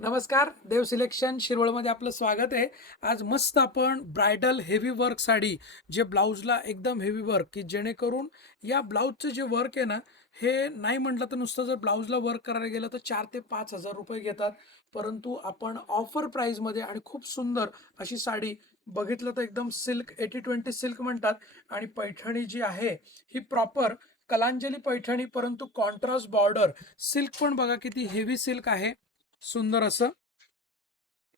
नमस्कार, देव सिलेक्शन शिरवळमध्ये आपलं स्वागत आहे. आज मस्त आपण ब्रायडल हेवी वर्क साडी, जे ब्लाउजला एकदम हेवी वर्क, की जेणेकरून या ब्लाउजचं जे वर्क आहे ना, हे नाही म्हटलं तर नुसतं जर ब्लाउजला वर्क करायला गेलं तर 4 ते 5,000 रुपये घेतात. परंतु आपण ऑफर प्राईजमध्ये आणि खूप सुंदर अशी साडी बघितलं तर एकदम सिल्क 80-20 सिल्क म्हणतात आणि पैठणी जी आहे ही प्रॉपर कलांजली पैठणी, परंतु कॉन्ट्रास्ट बॉर्डर सिल्क पण बघा किती हेवी सिल्क आहे. सुंदर असं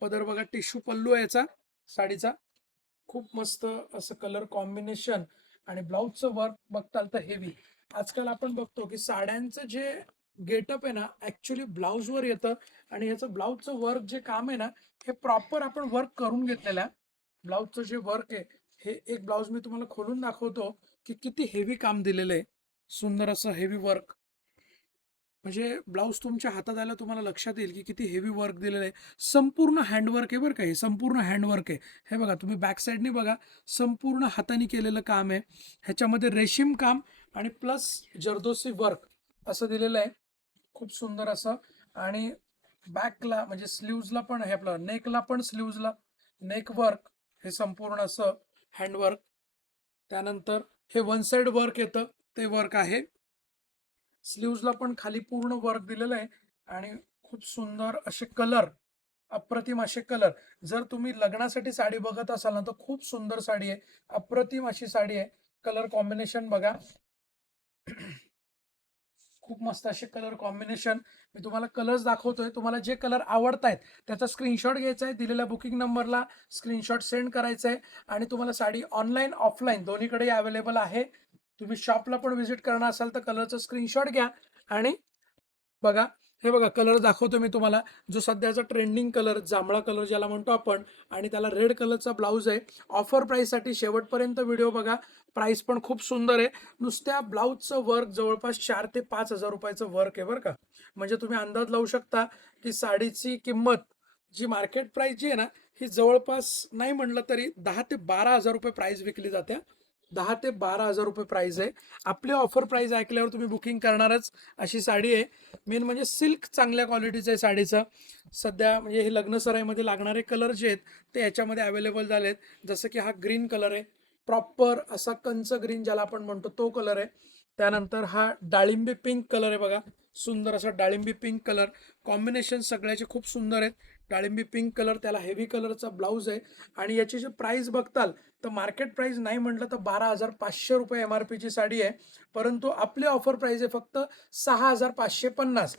पदर बघा, टिश्यू पल्लू आहे याचा साडीचा. खूप मस्त असं कलर कॉम्बिनेशन आणि ब्लाउजचं वर्क बघताल तर हेवी. आजकाल आपण बघतो की साड्यांचं जे गेटअप आहे ना, ऍक्च्युली ब्लाउजवर येतं आणि ह्याचं ब्लाउजचं वर्क जे काम आहे ना, हे प्रॉपर आपण वर्क करून घेतलेलं आहे. ब्लाउजचं जे वर्क आहे, हे एक ब्लाउज मी तुम्हाला खोलून दाखवतो की किती हेवी काम दिलेलं आहे. सुंदर असं हेवी वर्क, म्हणजे ब्लाऊज तुमच्या हातात आला तुम्हाला लक्षात येईल की किती हेवी वर्क दिलेलं आहे. संपूर्ण हँडवर्क आहे बरं का, हे संपूर्ण हँडवर्क आहे. हे बघा, तुम्ही बॅक साईडनी बघा, संपूर्ण हाताने केलेलं काम आहे. ह्याच्यामध्ये रेशीम काम आणि प्लस जरदोसी वर्क असं दिलेलं आहे. खूप सुंदर असं. आणि बॅकला म्हणजे स्लीव्जला पण, हे आपलं नेकला पण, स्लीव्जला नेक वर्क, हे संपूर्ण असं हँडवर्क. त्यानंतर हे वन साइड वर्क येतं, ते वर्क आहे. स्लीव्जला पण खाली पूर्ण वर्क दिलेलं आहे आणि खूप सुंदर असे कलर, अप्रतिम असे कलर. जर तुम्ही लग्नासाठी साडी बघत असाल ना, तर खूप सुंदर साडी आहे, अप्रतिम अशी साडी आहे. कलर कॉम्बिनेशन बघा, खूप मस्त असे कलर कॉम्बिनेशन. मी तुम्हाला कलर्स दाखवतोय, तुम्हाला जे कलर आवडतायत त्याचा स्क्रीनशॉट घ्यायचा आहे, दिलेल्या बुकिंग नंबरला स्क्रीनशॉट सेंड करायचा आहे आणि तुम्हाला साडी ऑनलाईन ऑफलाईन दोन्हीकडे अवेलेबल आहे. तुम्ही शॉपला पण व्हिजिट करणार असाल तर कलरचा स्क्रीनशॉट घ्या आणि बघा. हे बघा, कलर दाखवतो मी तुम्हाला. जो सध्याचा ट्रेंडिंग कलर, जांभळा कलर ज्याला म्हणतो आपण, आणि त्याला रेड कलरचा ब्लाऊज आहे. ऑफर प्राईससाठी शेवटपर्यंत व्हिडिओ बघा. प्राईस पण खूप सुंदर आहे. नुसत्या ब्लाऊजचं वर्क जवळपास 4 ते 5,000 रुपयाचं वर्क आहे बरं का. म्हणजे तुम्ही अंदाज लावू शकता की साडीची किंमत, जी मार्केट प्राइस जी आहे ना, ही जवळपास नाही म्हणलं तरी 10 ते 12,000 रुपये प्राइस विकली जाते. 10 ते 12,000 रुपये प्राइस आहे. आपली ऑफर प्राइस ऐकल्यावर तुम्ही बुकिंग करणारच अशी साडी आहे. मेन म्हणजे सिल्क चांगल्या क्वालिटीचं आहे साडीचं. सध्या म्हणजे हे लग्न सराईमध्ये लागणारे कलर जे आहेत ते याच्यामध्ये अवेलेबल झाले आहेत. जसं की हा ग्रीन कलर आहे, प्रॉपर असा कंच ग्रीन ज्याला आपण म्हणतो तो कलर आहे. त्यानंतर हा डाळिंबी पिंक कलर आहे बघा, सुंदर असा डाळिंबी पिंक कलर. कॉम्बिनेशन सगळ्याचे खूप सुंदर आहेत. डाळिंबी पिंक कलर, त्याला हेवी कलरचा ब्लाऊज आहे. आणि याची जी प्राइस बघताल तर मार्केट प्राइस नाही म्हटलं तर 12,500 रुपये MRP ची साडी आहे. परंतु आपली ऑफर प्राइस आहे फक्त 6,550.